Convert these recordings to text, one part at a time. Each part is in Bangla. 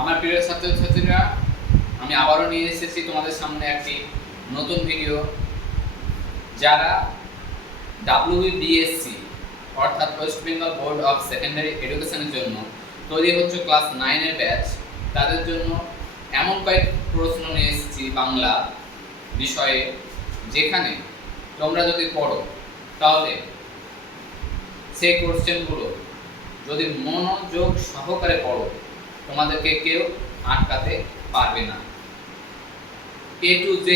আমার প্রিয় ছাত্রছাত্রীরা, আমি আবারও নিয়ে এসেছি তোমাদের সামনে একটি নতুন ভিডিও। যারা WBSC অর্থাৎ West Bengal board of secondary এডুকেশনের জন্য তৈরি হচ্ছে ক্লাস 9-এর ব্যাচ, তাদের জন্য এমন কয়েক প্রশ্ন নিয়ে এসেছি বাংলা বিষয়ে, যেখানে তোমরা যদি পড়ো তাহলে সেই কোশ্চেনগুলো যদি মনোযোগ সহকারে পড়ো, তোমাদেরকে কেউ আটকাতে পারবে না। A to Z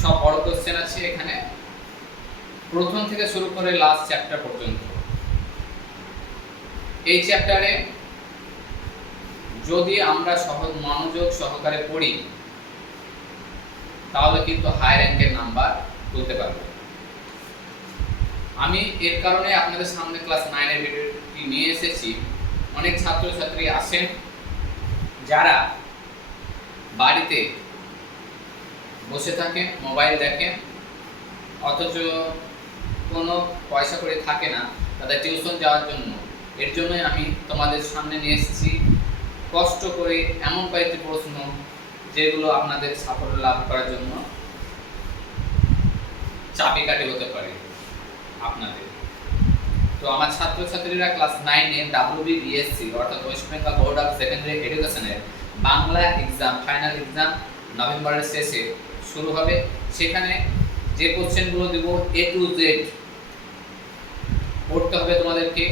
সব বড় কোশ্চেন আছে এখানে, প্রথম থেকে শুরু করে লাস্ট চ্যাপ্টার পর্যন্ত। এই চ্যাপ্টারে যদি আমরা সহজ মনোযোগ সহকারে পড়ি তাহলে কিন্তু হাই র্যাঙ্কের নাম্বার তুলতে পারবো। আমি এর কারণে আপনাদের সামনে ক্লাস 9-এর ভিডিওটি নিয়ে এসেছি। অনেক ছাত্রছাত্রী আছেন যারা বাড়িতে বসে থাকেন, মোবাইল দেখেন, অথচ কোনো পয়সা করে থাকে না তাদের টিউশন যাওয়ার জন্য। এর জন্যই আমি তোমাদের সামনে নিয়ে এসেছি কষ্ট করে এমন কয়েকটি প্রশ্ন, যেগুলো আপনাদের সাফল্য লাভ করার জন্য চাবিকাঠি হতে পারে আপনাদের। তো আমার ছাত্রছাত্রীরা ক্লাস 9-এ WBSC অর্থাৎ West Bengal board of secondary এডুকেশনের বাংলা এক্সাম, ফাইনাল এক্সাম নভেম্বরের শেষে শুরু হবে। সেখানে যে কোশ্চেনগুলো দেব A to Z পড়তে হবে তোমাদেরকে,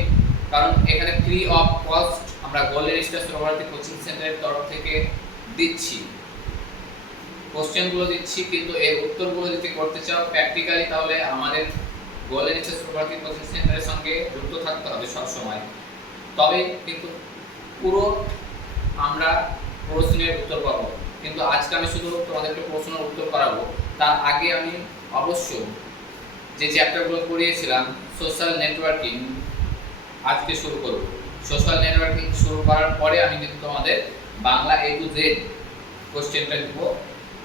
কারণ এখানে ফ্রি অফ কস্ট আমরা গোল্ডেন স্টার সরবরাহী কোচিং সেন্টারের তরফ থেকে দিচ্ছি, কোশ্চেনগুলো দিচ্ছি। কিন্তু এর উত্তরগুলো যদি করতে চাও প্র্যাকটিক্যালি, তাহলে আমাদের গোল্ডেন স্টার সরবরাহী কোচিং সেন্টারের সঙ্গে যুক্ত থাকতে হবে সব সময়। তবে কিন্তু পুরো আমরা প্রশ্নের উত্তর পাবো। কিন্তু আজকে আমি শুধু তোমাদেরকে প্রশ্নের উত্তর করাবো। তার আগে আমি অবশ্য যে চ্যাপ্টারগুলো পড়িয়েছিলাম সোশ্যাল নেটওয়ার্কিং আজকে শুরু করব। সোশ্যাল নেটওয়ার্কিং শুরু করার পরে আমি কিন্তু তোমাদের বাংলা A to Z কোশ্চেনটা দেব,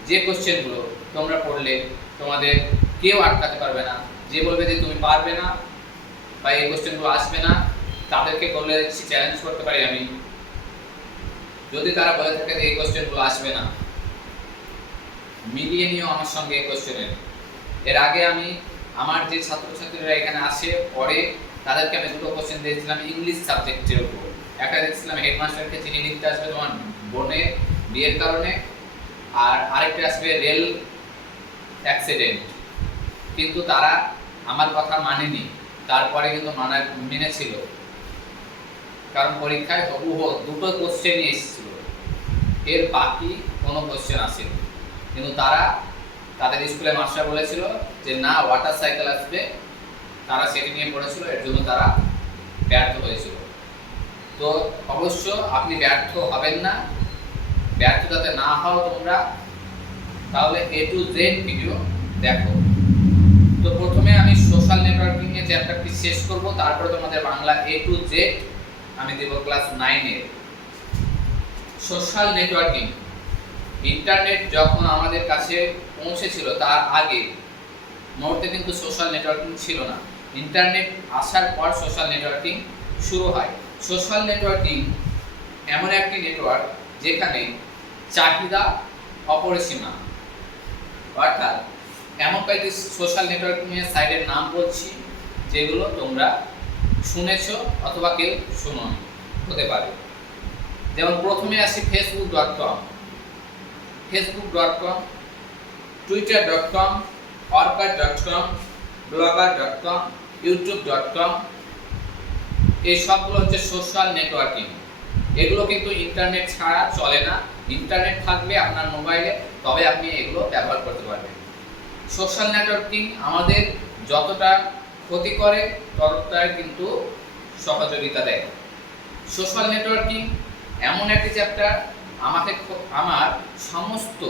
যে কোশ্চেনগুলো তোমরা পড়লে তোমাদের কেউ আটকাতে পারবে না। যে বলবে যে তুমি পারবে না বা এই কোশ্চেনগুলো আসবে না, তাদেরকে বলে চ্যালেঞ্জ করতে পারি আমি। যদি তারা বলে থাকে যে এই কোশ্চেনগুলো আসবে না, মিলিয়ে নিও আমার সঙ্গে এই কোশ্চেনের। এর আগে আমি আমার যে ছাত্রছাত্রীরা এখানে আসে পড়ে তাদেরকে আমি দুটো কোশ্চেন দিয়েছিলাম ইংলিশ সাবজেক্টের উপর। একটা দিয়েছিলাম হেডমাস্টারকে চিঠি লিখতে আসবে তোমার বোনের বিয়ের কারণে, আর আরেকটা আসবে রেল অ্যাক্সিডেন্ট। কিন্তু তারা আমার কথা মানেনি, তারপরে কিন্তু মেনেছিল, কারণ পরীক্ষায় হুবহু দুটো কোশ্চেনই এসেছিল, এর বাকি কোনো কোশ্চেন আসেনি। কিন্তু তারা তাদের স্কুলে মাস্টার বলেছিল যে না, ওয়াটার সাইকেল আসবে, তারা সেটি নিয়ে পড়েছিল, এর জন্য তারা ব্যর্থ হয়েছিল। তো অবশ্য আপনি ব্যর্থ হবেন না, ব্যর্থ যাতে না হও তোমরা, তাহলে A to Z ভিডিও দেখো। তো প্রথমে আমি সোশ্যাল নেটওয়ার্কিং এর চ্যাপ্টারটি শেষ করব, তারপরে তোমাদের বাংলা A to Z আমি দেব ক্লাস 9-এর। সোশ্যাল নেটওয়ার্কিং, ইন্টারনেট যখন আমাদের কাছে পৌঁছেছিল তার আগে মুহূর্তে কিন্তু সোশ্যাল নেটওয়ার্কিং ছিল না। ইন্টারনেট আসার পর সোশ্যাল নেটওয়ার্কিং শুরু হয়। সোশ্যাল নেটওয়ার্কিং এমন একটি নেটওয়ার্ক যেখানে চাহিদা অপরিসীমা। অর্থাৎ এমন কয়েকটি সোশ্যাল নেটওয়ার্কিং এর সাইটের নাম বলছি, যেগুলো তোমরা শুনেছো অথবা কেউ শুনোনি হতে পারে। যেমন প্রথমে আসি facebook.com, facebook.com, twitter.com, orkut.com, blogger.com, youtube.com। এই সবগুলো হচ্ছে সোশ্যাল নেটওয়ার্কিং। এগুলো কিন্তু ইন্টারনেট ছাড়া চলে না। ইন্টারনেট থাকবে আপনার মোবাইলে, তবে আপনি এগুলো ব্যবহার করতে পারবেন। সোশ্যাল নেটওয়ার্কিং আমাদের যতটা ক্ষতি করে ততটাই কিন্তু সহযোগিতা দেয়। সোশ্যাল নেটওয়ার্কিং এমন একটি চ্যাপ্টার আমার সমস্ত,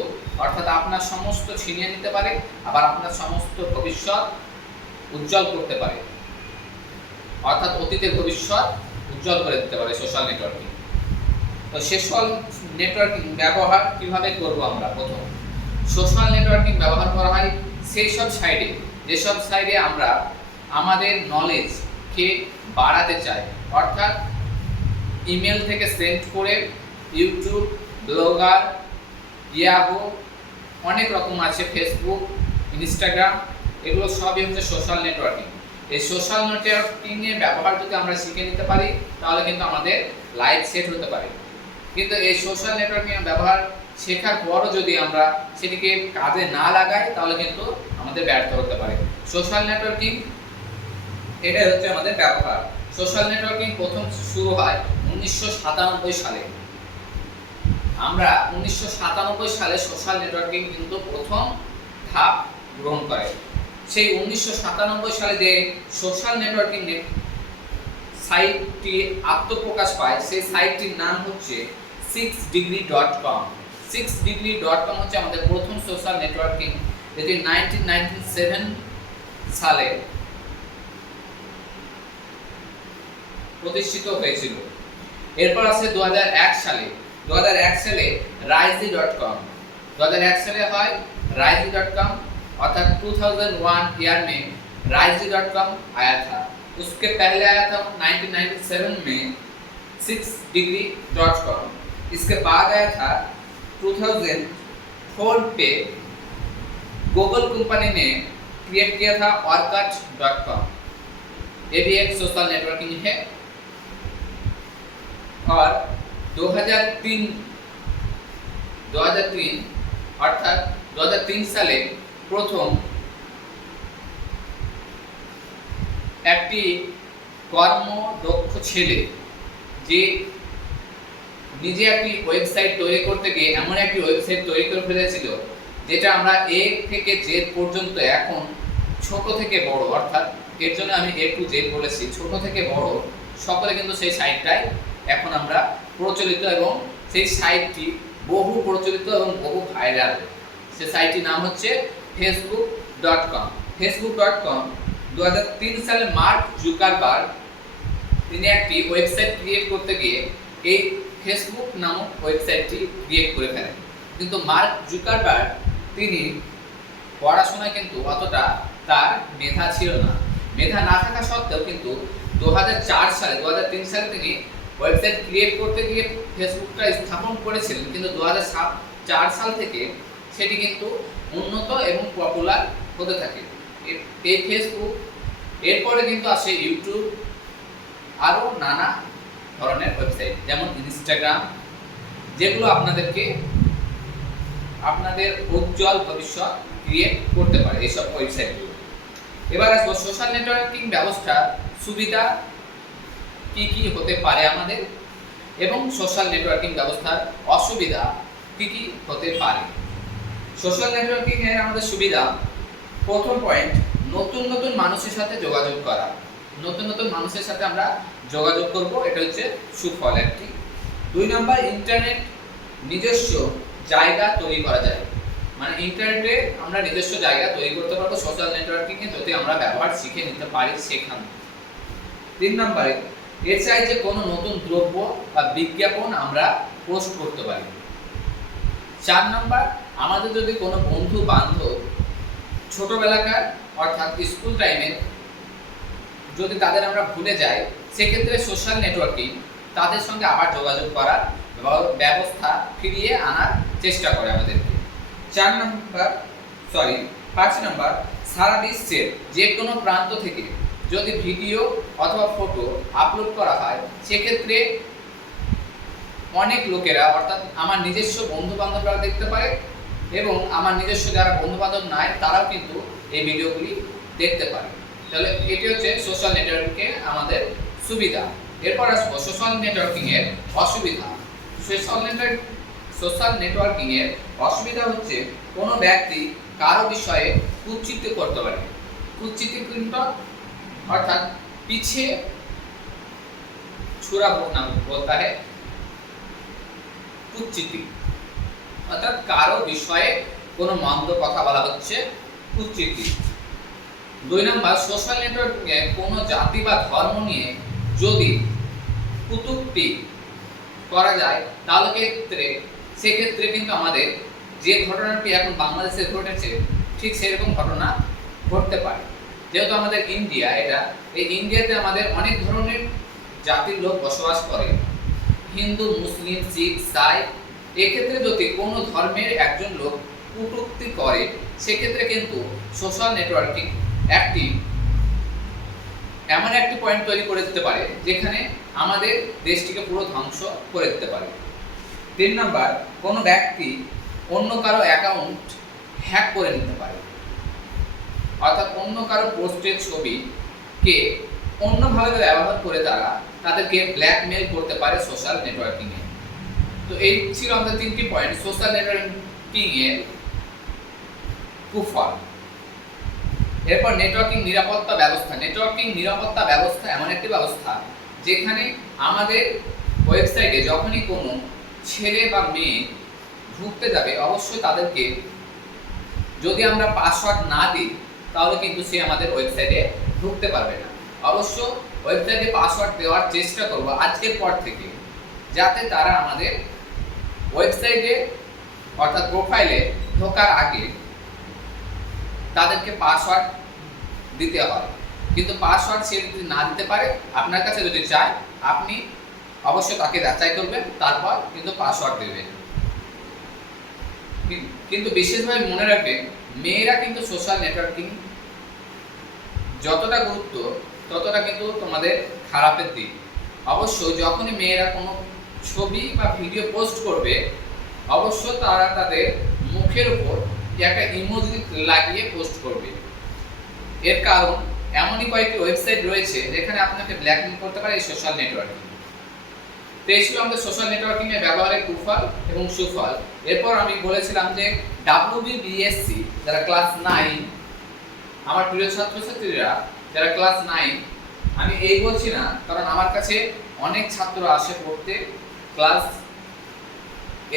অর্থাৎ আপনার সমস্ত ছিনিয়ে নিতে পারে, আবার আপনার সমস্ত ভবিষ্যৎ উজ্জ্বল করতে পারে, অর্থাৎ অতীতের ভবিষ্যৎ উজ্জ্বল করে দিতে পারে সোশ্যাল নেটওয়ার্কিং। তো সোশ্যাল নেটওয়ার্কিং ব্যবহার কিভাবে করব আমরা? প্রথম, সোশ্যাল নেটওয়ার্কিং ব্যবহার করা হয় সেই সব সাইডে, যেসব সাইডে আমরা আমাদের নলেজকে বাড়াতে চাই, অর্থাৎ ইমেল থেকে সেন্ড করে, ইউটিউব, ব্লগার, ইয়াহু, অনেক রকম আছে, ফেসবুক, ইনস্টাগ্রাম, এগুলো সবই হচ্ছে সোশ্যাল নেটওয়ার্কিং। এই সোশ্যাল নেটওয়ার্কিংয়ের ব্যবহার যদি আমরা শিখে নিতে পারি তাহলে কিন্তু আমাদের লাইফ সেট হতে পারে। কিন্তু এই সোশ্যাল নেটওয়ার্কিংয়ের ব্যবহার শেখার পরও যদি আমরা সেটিকে কাজে না লাগাই তাহলে কিন্তু আমাদের ব্যর্থ হতে পারে। সোশ্যাল নেটওয়ার্কিং এটাই হচ্ছে আমাদের ব্যবহার। সোশ্যাল নেটওয়ার্কিং প্রথম শুরু হয় 1997 সালে। আমরা 1997 সালে সোশ্যাল নেটওয়ার্কিং কিন্তু প্রথম ধাপ গ্রহণ করে। সেই 1997 সালে যে সোশ্যাল নেটওয়ার্কিং সাইটটি আত্মপ্রকাশ পায় সেই সাইটটির নাম হচ্ছে 6degree.com। 6degree.com হচ্ছে আমাদের প্রথম সোশ্যাল নেটওয়ার্কিং, যেটি 1997 সালে প্রতিষ্ঠিত হয়েছিল। এরপর আছে 2001 সালে। 2001 সালে risey.com। 2001 साले হয় risey.com, अर्थात 2001 ईयर में risey.com आया था। उसके पहले आया था 1997 में 6degree.com। इसके बाद आया था 2004 पे गूगल कंपनी ने क्रिएट किया था orkut.com। ये भी एक सोशल नेटवर्किंग है। और 2003 অর্থাৎ 2003 সালে প্রথম একটি কর্মদক্ষ ছেলে যে নিজে একটি ওয়েবসাইট তৈরি করতে গিয়ে এমন একটি ওয়েবসাইট তৈরি করে ফেলেছিল যেটা আমরা এ থেকে জেড পর্যন্ত এখন ছোট থেকে বড়, অর্থাৎ এর জন্য আমি এ টু জেড বলেছি, ছোট থেকে বড় সকলে কিন্তু সেই সাইটটাই এখন আমরা প্রচলিত, এবং সেই সাইটটি বহু প্রচলিত এবং বহু ভাইরাল। সে সাইটটির নাম হচ্ছে facebook.com। facebook.com 2003 সালে মার্ক জুকারবার্গ তিনি একটি ওয়েবসাইট ক্রিয়েট করতে গিয়ে এই ফেসবুক নামক ওয়েবসাইটটি ক্রিয়েট করে ফেলেন। কিন্তু মার্ক জুকারবার্গ তিনি পড়াশোনায় কিন্তু অতটা তার মেধা ছিল না। মেধা না থাকা সত্ত্বেও কিন্তু 2003 সালে তিনি ওয়েবসাইট ক্রিয়েট করতে গিয়ে ফেসবুকটা স্থাপন করেছিলেন, কিন্তু 2004 সাল থেকে সেটি কিন্তু উন্নত এবং পপুলার হতে থাকে এই ফেসবুক। এরপরে কিন্তু আসে ইউটিউব, আরও নানা ধরনের ওয়েবসাইট যেমন ইনস্টাগ্রাম, যেগুলো আপনাদেরকে আপনাদের উজ্জ্বল ভবিষ্যৎ ক্রিয়েট করতে পারে এইসব ওয়েবসাইটগুলো। এবার আসবো সোশ্যাল নেটওয়ার্কিং ব্যবস্থা সুবিধা কি কি হতে পারে আমাদের, এবং সোশ্যাল নেটওয়ার্কিং ব্যবস্থার অসুবিধা কি কি হতে পারে। সোশ্যাল নেটওয়ার্কিং এর আমাদের সুবিধা, প্রথম পয়েন্ট, নতুন নতুন মানুষের সাথে যোগাযোগ করা। নতুন নতুন মানুষের সাথে আমরা যোগাযোগ করব, এটা হচ্ছে সুফল একটি। 2 নম্বর, ইন্টারনেট নিজস্ব জায়গা তৈরি করা যায়, মানে ইন্টারনেটে আমরা নিজস্ব জায়গা তৈরি করতে পারবো সোশ্যাল নেটওয়ার্কিং এ যদি আমরা ব্যবহার শিখে নিতে পারি সেখানে। 3 নম্বরে, এর সাহায্যে কোনো নতুন দ্রব্য বা বিজ্ঞাপন আমরা পোস্ট করতে পারি। 4 নম্বর, আমাদের যদি কোনো বন্ধু বান্ধব ছোটবেলাকার অর্থাৎ স্কুল টাইমে যদি তাদের আমরা ভুলে যাই, সেক্ষেত্রে সোশ্যাল নেটওয়ার্কিং তাদের সঙ্গে আবার যোগাযোগ করার ব্যবস্থা ফিরিয়ে আনার চেষ্টা করে আমাদেরকে। 5 নম্বর, সারা বিশ্বের যে কোনো প্রান্ত থেকে যদি ভিডিও অথবা ফটো আপলোড করা হয়, সেক্ষেত্রে অনেক লোকেরা অর্থাৎ আমার নিজস্ব বন্ধু বান্ধবরা দেখতে পারে, এবং আমার নিজস্ব যারা বন্ধু বান্ধব নাই তারাও কিন্তু এই ভিডিওগুলি দেখতে পারে। তাহলে এটি হচ্ছে সোশ্যাল নেটওয়ার্কিং আমাদের সুবিধা। এরপর আসবো সোশ্যাল নেটওয়ার্কিং এর অসুবিধা। সোশ্যাল নেটওয়ার্কিং এর অসুবিধা হচ্ছে কোনো ব্যক্তি কারো বিষয়ে কুচিতি করতে পারে। কুচিতি অর্থাৎ पीछे छुरा बोलता है কুচিতি, অর্থাৎ কারো বিষয়ে কোনো মন্দ কথা বলা হচ্ছে কুচিতি। 2 নম্বর, সোশ্যাল নেটওয়ার্কিংয়ে কোনো জাতি বা ধর্ম নিয়ে যদি কুটুক্তি করা যায় তাহলে সেক্ষেত্রে কিন্তু আমাদের যে ঘটনাটি এখন বাংলাদেশে ঘটেছে ঠিক সেরকম ঘটনা ঘটতে পারে। যেহেতু আমাদের ইন্ডিয়া, এই ইন্ডিয়াতে আমাদের অনেক ধরনের জাতির লোক বসবাস করে, হিন্দু, মুসলিম, শিখ, সাই, এক্ষেত্রে যদি কোনো ধর্মের একজন লোক কটূক্তি করে সেক্ষেত্রে কিন্তু সোশ্যাল নেটওয়ার্কিং একটি এমন একটি পয়েন্ট তৈরি করে দিতে পারে যেখানে আমাদের দেশটিকে পুরো ধ্বংস করে দিতে পারে। 3 নাম্বার, কোনো ব্যক্তি অন্য কারো অ্যাকাউন্ট হ্যাক করে নিতে পারে, অর্থাৎ অন্য কারো পোস্টের ছবিকে অন্যভাবে ব্যবহার করে তাদেরকে ব্ল্যাকমেল করতে পারে সোশ্যাল নেটওয়ার্কিং এ। তো এই ছিল আমাদের 3টি পয়েন্ট সোশ্যাল নেটওয়ার্কিং এর কুফল। এরপর নেটওয়ার্কিং নিরাপত্তা ব্যবস্থা। নেটওয়ার্কিং নিরাপত্তা ব্যবস্থা এমন একটি ব্যবস্থা যেখানে আমাদের ওয়েবসাইটে যখনই কোনো ছেলে বা মেয়ে ঢুকতে যাবে অবশ্যই তাদেরকে যদি আমরা পাসওয়ার্ড না দিই তাহলে কিন্তু সে আমাদের ওয়েবসাইটে ঢুকতে পারবে না। অবশ্য ওয়েবসাইটে পাসওয়ার্ড দেওয়ার চেষ্টা করব আজকের পর থেকে, যাতে তারা আমাদের ওয়েবসাইটে অর্থাৎ প্রোফাইলে ঢোকার আগে তাদেরকে পাসওয়ার্ড দিতে হয়। কিন্তু পাসওয়ার্ড সে যদি না দিতে পারে, আপনার কাছে যদি চায়, আপনি অবশ্যই তাকে যাচাই করবেন, তারপর কিন্তু পাসওয়ার্ড দেবেন। কিন্তু বিশেষভাবে মনে রাখবেন, মেয়েরা কিন্তু সোশ্যাল নেটওয়ার্কিং যতটা গুরুত্ব ততটা কিন্তু তোমাদের খারাপের দিক। অবশ্য যখনই মেয়েরা কোনো ছবি বা ভিডিও পোস্ট করবে অবশ্য তারা তাদের মুখের উপর একটা ইমোজি লাগিয়ে পোস্ট করবে। এর কারণ এমনই কয়েকটি ওয়েবসাইট রয়েছে যেখানে আপনাকে ব্ল্যাকমেল করতে পারে এই সোশ্যাল নেটওয়ার্কিং। তো এই ছিল আমাদের সোশ্যাল নেটওয়ার্কিং এর ব্যবহারের কুফল এবং সুফল। এরপর আমি বলেছিলাম যে WBBSC যারা ক্লাস 9, আমার প্রিয় ছাত্রছাত্রীরা যারা ক্লাস 9, আমি এই বলছি না কারণ আমার কাছে অনেক ছাত্র আসে পড়তে, ক্লাস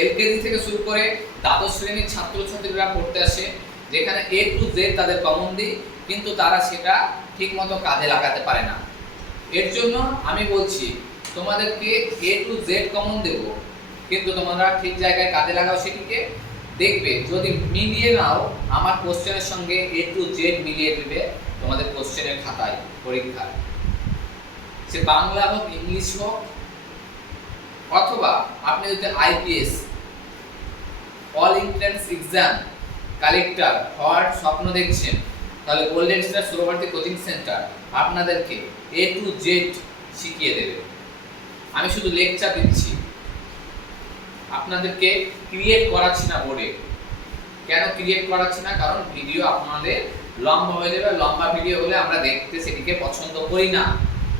এলকেজি থেকে শুরু করে দ্বাদশ শ্রেণীর ছাত্রছাত্রীরা পড়তে আসে, যেখানে A to Z তাদের কমন দিই, কিন্তু তারা সেটা ঠিকমতো কাজে লাগাতে পারে না। এর জন্য আমি বলছি তোমাদেরকে A to Z কমন দেব, কিন্তু তোমরা ঠিক জায়গায় কাজে লাগাও সেটিকে। দেখবে যদি মিলিয়ে নাও আমার কোশ্চেনের সঙ্গে A to Z মিলিয়ে দেবে তোমাদের কোশ্চেনের খাতায় পরীক্ষায়, সে বাংলা হোক, ইংলিশ হোক, অথবা আপনি যদি IPS all entrance exam collector হওয়ার স্বপ্ন দেখছেন, তাহলে golden star Surabharati coaching centre আপনাদেরকে A to Z শিখিয়ে দেবে। আমি শুধু লেকচার দিচ্ছি, আপনাদেরকে ক্রিয়েট করাচ্ছি না বোর্ডে। কেন ক্রিয়েট করাচ্ছি না? কারণ ভিডিও আপনাদের লম্বা হয়ে যাবে, লম্বা ভিডিও হলে আমরা দেখতে সেটিকে পছন্দ করি না।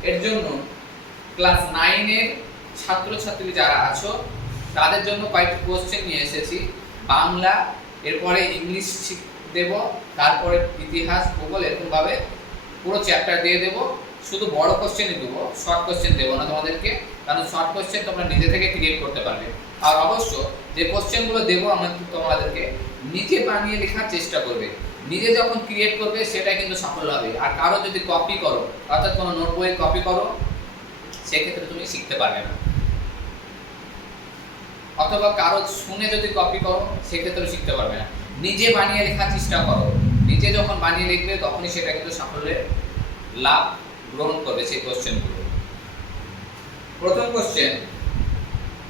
এর জন্য ক্লাস 9 এর ছাত্রছাত্রী যারা আছো তাদের জন্য কয়েকটি কোশ্চেন নিয়ে এসেছি। বাংলা, এরপরে ইংলিশ দেব, তারপরে ইতিহাস, ভূগোল, এরকমভাবে পুরো চ্যাপ্টার দিয়ে দেব। শুধু বড় কোশ্চেনই দেবো, শর্ট কোশ্চেন দেবো না তোমাদেরকে, কারণ শর্ট কোশ্চেন তোমরা নিজে থেকে ক্রিয়েট করতে পারবে। আর অবশ্য যে কোশ্চেনগুলো দেবো তোমাদেরকে নিজে বানিয়ে লেখার চেষ্টা করবে। নিজে যখন ক্রিয়েট করবে সেটা কিন্তু সফল হবে। আর কারো যদি কপি করো, অর্থাৎ কোনো নোট বই কপি করো, সেক্ষেত্রে তুমি শিখতে পারবে না। অথবা কারো শুনে যদি কপি করো সেক্ষেত্রে শিখতে পারবে না। নিজে বানিয়ে লেখার চেষ্টা করো। নিজে যখন বানিয়ে লিখবে তখনই সেটা কিন্তু সাফল্যের লাভ গ্রহণ করবে সেই কোশ্চেনগুলো। প্রথম কোশ্চেন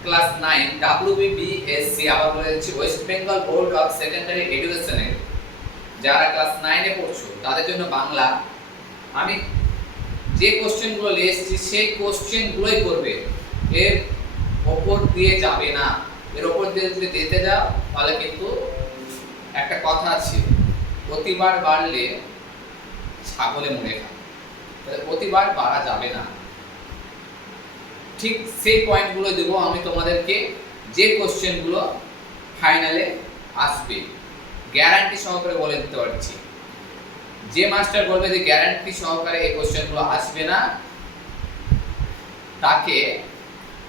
ক্লাস 9 WBBSC, আবার বলে দিচ্ছি West Bengal board of secondary এডুকেশনের যারা ক্লাস 9 এ পড়ছো তাদের জন্য বাংলা। আমি যে কোশ্চেনগুলো নিয়ে এসেছি সেই কোশ্চেনগুলোই করবে, এর ওপর দিয়ে যাবে না। এর ওপর দিয়ে যদি যেতে যাও তাহলে কিন্তু একটা কথা আছে, প্রতিবার বাড়লে ছাগলে মুড়ে খায়, তাহলে প্রতিবার বাড়া যাবে না। ঠিক সেই পয়েন্টগুলো দেবো আমি তোমাদেরকে, যে কোশ্চেনগুলো ফাইনালে আসবে, গ্যারান্টি সহকারে বলে দিতে পারছি। যে মাস্টার বলবে যে গ্যারান্টি সহকারে এই কোশ্চেনগুলো আসবে না, তাকে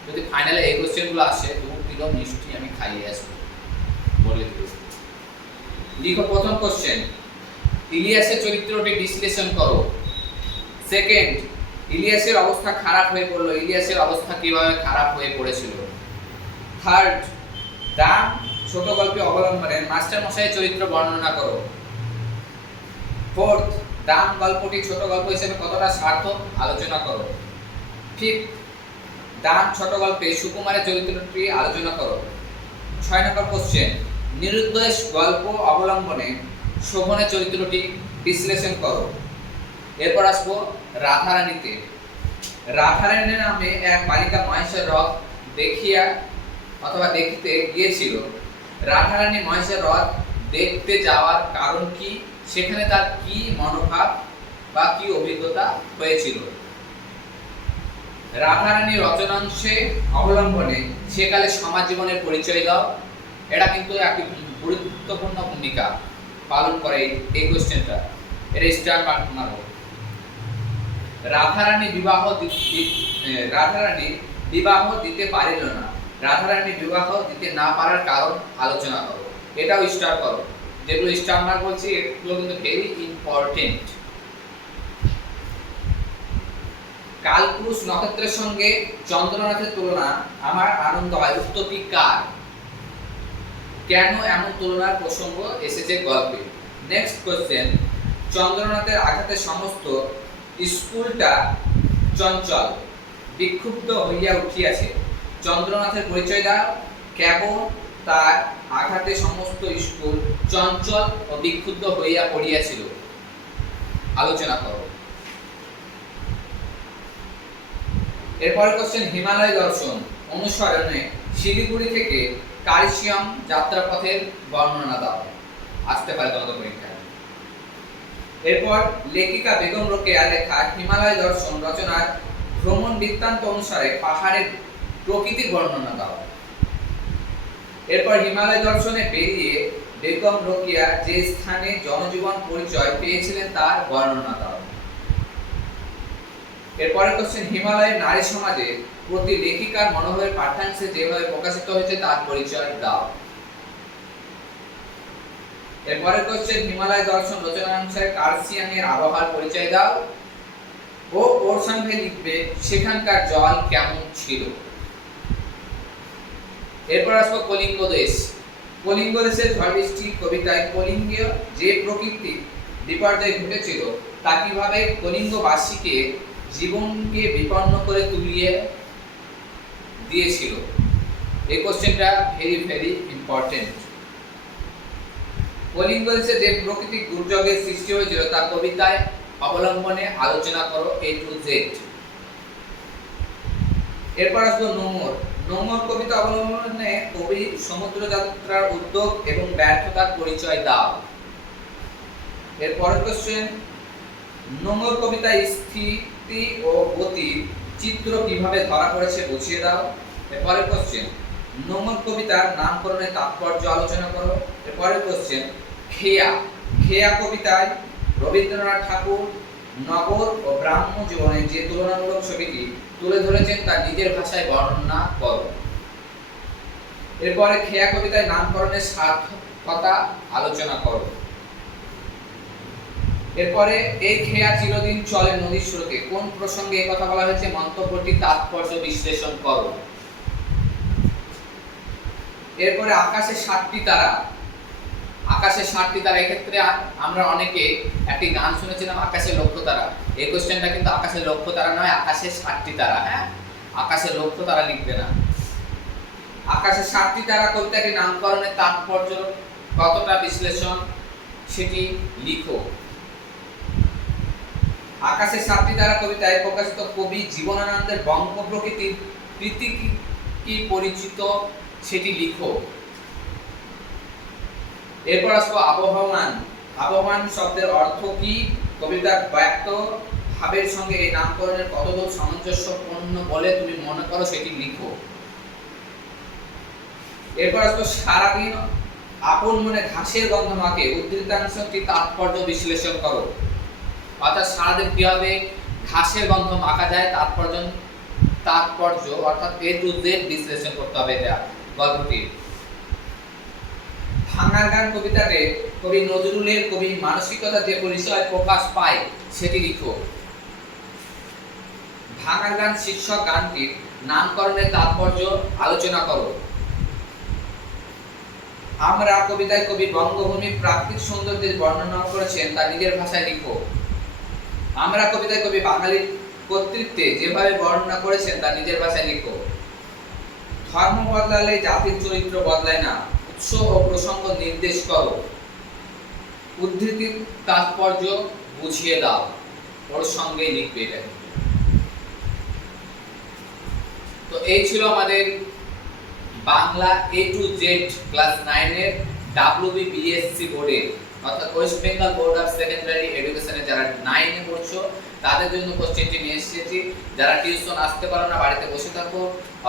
যদি ফাইনালে এই কোশ্চেনগুলো আসে 2 কিলো মিষ্টি আমি খাইয়ে আসবো, বলে দিতে। লিখো প্রথম কোশ্চেন, ইলিয়াসের চরিত্রটি বিশ্লেষণ করো। সেকেন্ড, ইলিয়াসের অবস্থা খারাপ হয়ে পড়লো, ইলিয়াসের অবস্থা কিভাবে খারাপ হয়ে পড়েছিল। থার্ড, দাম ছোট গল্পে অবলম্বনে মাস্টার মশাইয়ের চরিত্র বর্ণনা করো। ফোর্থ, দাম গল্পটি ছোট গল্প হিসেবে কতটা সার্থক আলোচনা করো। ফিফথ, দান ছোট গল্পে সুকুমারের চরিত্রটি আলোচনা করো। 6 নম্বর কোশ্চেন, নিরুদ্দেশ গল্প অবলম্বনে শোভনের চরিত্রটি বিশ্লেষণ করো। এরপর আসবো রাধারানীতে। রাধারানী নামে এক বালিকা মহেশের রথ দেখিয়া অথবা দেখিতে গিয়েছিল। রাধারানী মহেশের রথ দেখতে যাওয়ার কারণ কি, সেখানে তার কি মনোভাব বা কি অভিজ্ঞতা হয়েছিল। রাধারানী রচনাংশে অবলম্বনে সেকালে সমাজ জীবনের পরিচয় দাও। এটা কিন্তু একটি গুরুত্বপূর্ণ ভূমিকা পালন করে এই কোশ্চেনটা, এর স্টার মার্ক মারো। রাধারানী বিবাহ দিতে পারিল না। রাধারানী বিবাহ দিতে না পারার কারণ আলোচনা করো। এটাও স্টার করো। যেগুলো স্টার মার্ক বলছি এগুলো কিন্তু ভেরি ইম্পর্টেন্ট। কালপুরুষ নক্ষত্রের সঙ্গে চন্দ্রনাথের তুলনা আমার আনন্দ হয়, উত্তরটি কার? কেন এমন তুলনার প্রসঙ্গ এসেছে গল্পে? নেক্সট কোশ্চেন, চন্দ্রনাথের আঘাতে সমস্ত স্কুলটা চঞ্চল বিক্ষুব্ধ হইয়া উঠিয়াছে। চন্দ্রনাথের পরিচয় দাও। কেবল তার আঘাতে সমস্ত স্কুল চঞ্চল ও বিক্ষুব্ধ হইয়া পড়িয়াছিল। আলোচনা করো। এরপরের কোশ্চেন, হিমালয় দর্শন অনুসরণে শিলিগুড়ি থেকে কালসিয়াম যাত্রাপথের বর্ণনা দাও। আসতে পারে তোমাদের পরীক্ষায়। এরপর লেখিকা বেগম রোকেয়া লেখা হিমালয় দর্শন রচনার ভ্রমণ বৃত্তান্ত অনুসারে পাহাড়ের প্রকৃতির বর্ণনা দাও। এরপর হিমালয় দর্শনে বেরিয়ে বেগম রোকেয়া যে স্থানে জনজীবন পরিচয় পেয়েছিলেন তার বর্ণনা দাও। এরপরের কোশ্চেন, হিমালয়ের নারী সমাজে প্রতি লেখিকার মনোভাবের পাঠ্যাংশে যেভাবে প্রকাশিত হয়েছে তার পরিচয় দাও। এরপরের কোশ্চেন, হিমালয় দর্শন রচনাংশে কার্সিয়াংয়ের আবহাওয়ার পরিচয় দাও ও ওর সঙ্গে লিখবে সেখানকার জল কেমন ছিল। এরপর আসবো কলিঙ্গ দেশ। কলিঙ্গ দেশের ঝড় বৃষ্টি কবিতায় কলিঙ্গীয় যে প্রকৃতি বিপর্যয় ঘটেছিল তা কিভাবে কলিঙ্গবাসীকে জীবনকে বিপন্ন করে তুলিয়ে দিয়েছিল। এই কোশ্চেনটা ভেরি ভেরি ইম্পর্টেন্ট। কলিঙ্গ দেশে যে প্রাকৃতিক দুর্যোগের সৃষ্টি হয়েছিল তা কবিতায় অবলম্বনে আলোচনা করো A to Z। এরপর আসবো নোংর। নোংর কবিতা অবলম্বনে কবি সমুদ্র যাত্রার উদ্যোগ এবং ব্যর্থতার পরিচয় দাও। এরপরের কোশ্চেন, নোংর কবিতায় স্থিতি ও গতির চিত্র কিভাবে ধরা পড়েছে বুঝিয়ে দাও। এরপরের কোশ্চেন, নোংর কবিতার নামকরণের তাৎপর্য আলোচনা করো। এরপরের কোশ্চেন, খেয়া। খেয়া কবিতায় রবীন্দ্রনাথ ঠাকুর নগর ও গ্রাম্য জীবনের যে তুলনামূলক ছবিটি তুলে ধরেছেন তা নিজের ভাষায় বর্ণনা করো। এরপরে খেয়া কবিতায় নামকরণের সার্থকতা আলোচনা করো। এরপরে এই খেয়া চিরদিন চলে নদীর স্রোতে কোন প্রসঙ্গে এই কথা বলা হয়েছে মন্তব্যটি তাৎপর্য বিশ্লেষণ করো। এরপরে আকাশে 7টি তারা। আকাশে 7টি তারা, এক্ষেত্রে আমরা অনেকে একটি গান শুনেছিলাম আকাশে লক্ষ তারা। এই কোশ্চেনটা কিন্তু আকাশে লক্ষ তারা নয়, আকাশে 7টি তারা। হ্যাঁ, আকাশে লক্ষ তারা লিখবে না। আকাশে 7টি তারা কবিতাটি নামকরণের তাৎপর্য কতটা বিশ্লেষণ সেটি লিখো। আকাশে 7টি তারা কবিতায় প্রকাশিত কবি জীবনানন্দের বঙ্গ প্রকৃতির প্রীতি কি পরিচিত সেটি লিখো। এরপর আসবো আবহমান। আবহমান শব্দের অর্থ কি, কবিতার ব্যক্ত ভাবের সঙ্গে এই নামকরণের কতদূর সামঞ্জস্যপূর্ণ বলে তুমি মনে করো সেটি লিখো। এরপর আসবো সারাদিন আপন মনে ঘাসের গন্ধ মাখে উদ্ধৃতাংশটি তাৎপর্য বিশ্লেষণ করো। অর্থাৎ সারাদিন কিভাবে ঘাসের গন্ধ মাখা যায় তাৎপর্য অর্থাৎ A to Z বিশ্লেষণ করতে হবে এটা গল্পটি। ভাঙার গান কবিতাতে কবি নজরুলের কবি মানসিকতা যে পরিচয় প্রকাশ পায় সেটি লিখো। ভাঙার গান শীর্ষক গানটির নামকরণের তাৎপর্য আলোচনা করো। আমরা কবিতায় কবি বঙ্গভূমির প্রাকৃতিক সৌন্দর্যের বর্ণনা করেছেন তা নিজের ভাষায় লিখো। আমরা কবিতায় কবি বাঙালির কর্তৃত্বে যেভাবে বর্ণনা করেছেন তা নিজের ভাষায় লিখো। ধর্ম বদলালে জাতির চরিত্র বদলায় না, উৎস ও প্রসঙ্গ নির্দেশ করো। উদ্ধৃতির তাৎপর্য বুঝিয়ে দাও, ওর সঙ্গে লিখবে এটা। তো এই ছিল আমাদের Bangla A to Z class 9 এর WBBSC বোর্ডে, অর্থাৎ West Bengal board of secondary এডুকেশনে যারা 9 এ পড়ছো তাদের জন্য কোশ্চেনটি নিয়ে এসেছি। যারা টিউশন আসতে পারো না, বাড়িতে বসে থাকো,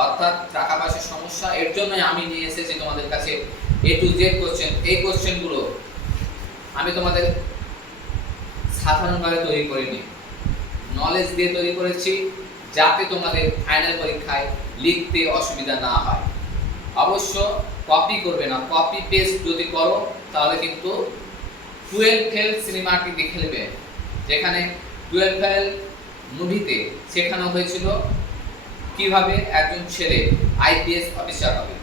অর্থাৎ টাকা পয়সার সমস্যা, এর জন্যই আমি নিয়ে এসেছি তোমাদের কাছে A to Z কোশ্চেন। এই কোশ্চেনগুলো আমি তোমাদের সাধারণভাবে তৈরি করিনি, নলেজ দিয়ে তৈরি করেছি, যাতে তোমাদের ফাইনাল পরীক্ষায় লিখতে অসুবিধা না হয়। অবশ্য কপি করবে না, কপি পেস্ট যদি করো তাহলে কিন্তু 12 ফেল সিনেমাটি দেখে নেবে, যেখানে 12 ফেল মুভিতে শেখানো হয়েছিল কিভাবে একজন ছেলে আইপিএস অফিসার হবে।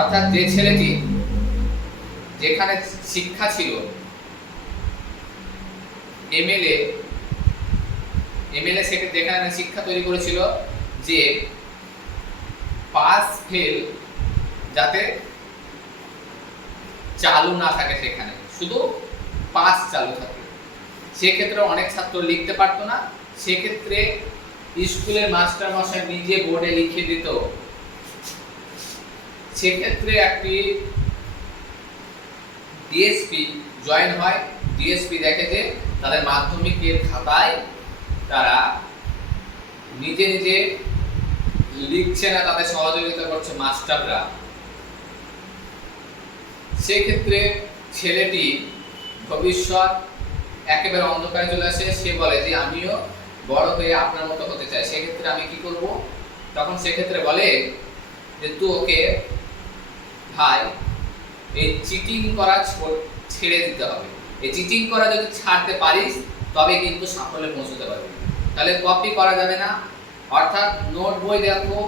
অর্থাৎ যে ছেলেটি যেখানে শিক্ষা ছিল এমএলএ যেখানে শিক্ষা তৈরি করেছিল যে পাস ফেল যাতে চালু না থাকে, সেখানে শুধু পাস চালু থাকে। সেক্ষেত্রে অনেক ছাত্র লিখতে পারতো না, সেক্ষেত্রে স্কুলের মাস্টার মশাই নিজে বোর্ডে লিখে দিত। সেক্ষেত্রে একটি ডিএসপি জয়েন হয়, ডিএসপি দেখে যে তাদের মাধ্যমিকের খাতায় তারা নিজে নিজে লিখছে না, তাদের সহযোগিতা করছে মাস্টাররা। সেক্ষেত্রে ছেলেটি ভবিষ্যৎ একেবারে অন্ধকারে চলে আসে। সে বলে যে আমিও বড় হয়ে আপনার মতো হতে চাই, সেক্ষেত্রে আমি কি করব? তখন সেক্ষেত্রে বলে যে তুই ওকে ভাই এই চিটিং করা ছেড়ে দিতে হবে। এই চিটিং করা যদি ছাড়তে পারিস তবে কিন্তু সাফল্যে পৌঁছতে পারবি। তাহলে কপি করা যাবে না, অর্থাৎ নোট বই দেখো,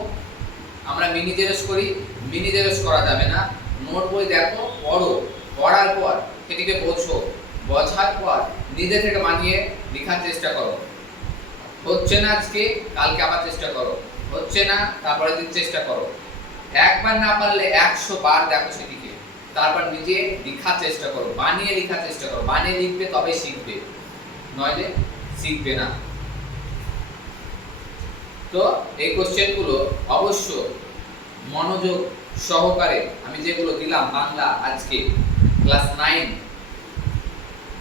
আমরা মিনি জেরক্স করি, মিনি জেরক্স করা যাবে না। নোট বই দেখো, পড়ো, পড়ার পর সেটিকে বোঝো, বোঝার পর নিজে থেকে বানিয়ে লেখার চেষ্টা করো। হচ্ছে না আজকে, কালকে আবার চেষ্টা করো, হচ্ছে না তারপরে দিন চেষ্টা করো। একবার না পারলে 100 বার দেখো সেটিকে, তারপর নিজে লেখার চেষ্টা করো, বানিয়ে লেখার চেষ্টা করো। বানিয়ে লিখবে তবে শিখবে, নইলে শিখবে না। তো এই কোশ্চেনগুলো অবশ্য মনোযোগ সহকারে আমি যেগুলো দিলাম বাংলা আজকে ক্লাস 9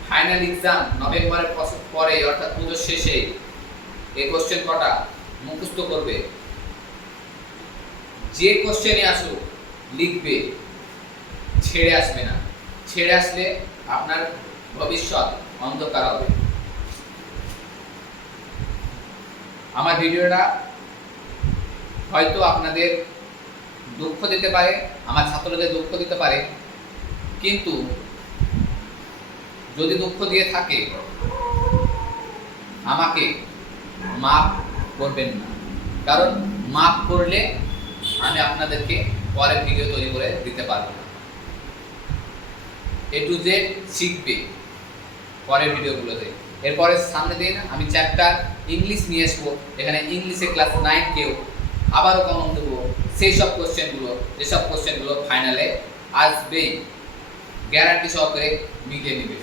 ফাইনাল এক্সাম নভেম্বরের পরে অর্থাৎ পুজোর শেষে এই কোশ্চেন কটা মুখস্থ করবে। যে কোশ্চেনই আসুক লিখবে, ছেড়ে আসবে না। ছেড়ে আসলে আপনার ভবিষ্যৎ অন্ধকার হবে। আমার ভিডিওটা হয়তো আপনাদের দুঃখ দিতে পারে, আমার ছাত্রদের দুঃখ দিতে পারে, কিন্তু যদি দুঃখ দিয়ে থাকে আমাকে মাফ করবেন না, কারণ মাফ করলে আমি আপনাদেরকে পরের ভিডিও তৈরি করে দিতে পারবো না। A to Z শিখবে পরের ভিডিওগুলোতে। এরপরে সামনে দিন আমি চ্যাপ্টার ইংলিশ নিয়ে আসবো, এখানে ইংলিশে ক্লাস 9 কেও আবারও কমন দেবো। সেই সব কোশ্চেনগুলো, যেসব কোশ্চেনগুলো ফাইনালে আসবেই, গ্যারান্টি সহকারে মিলিয়ে নেবে।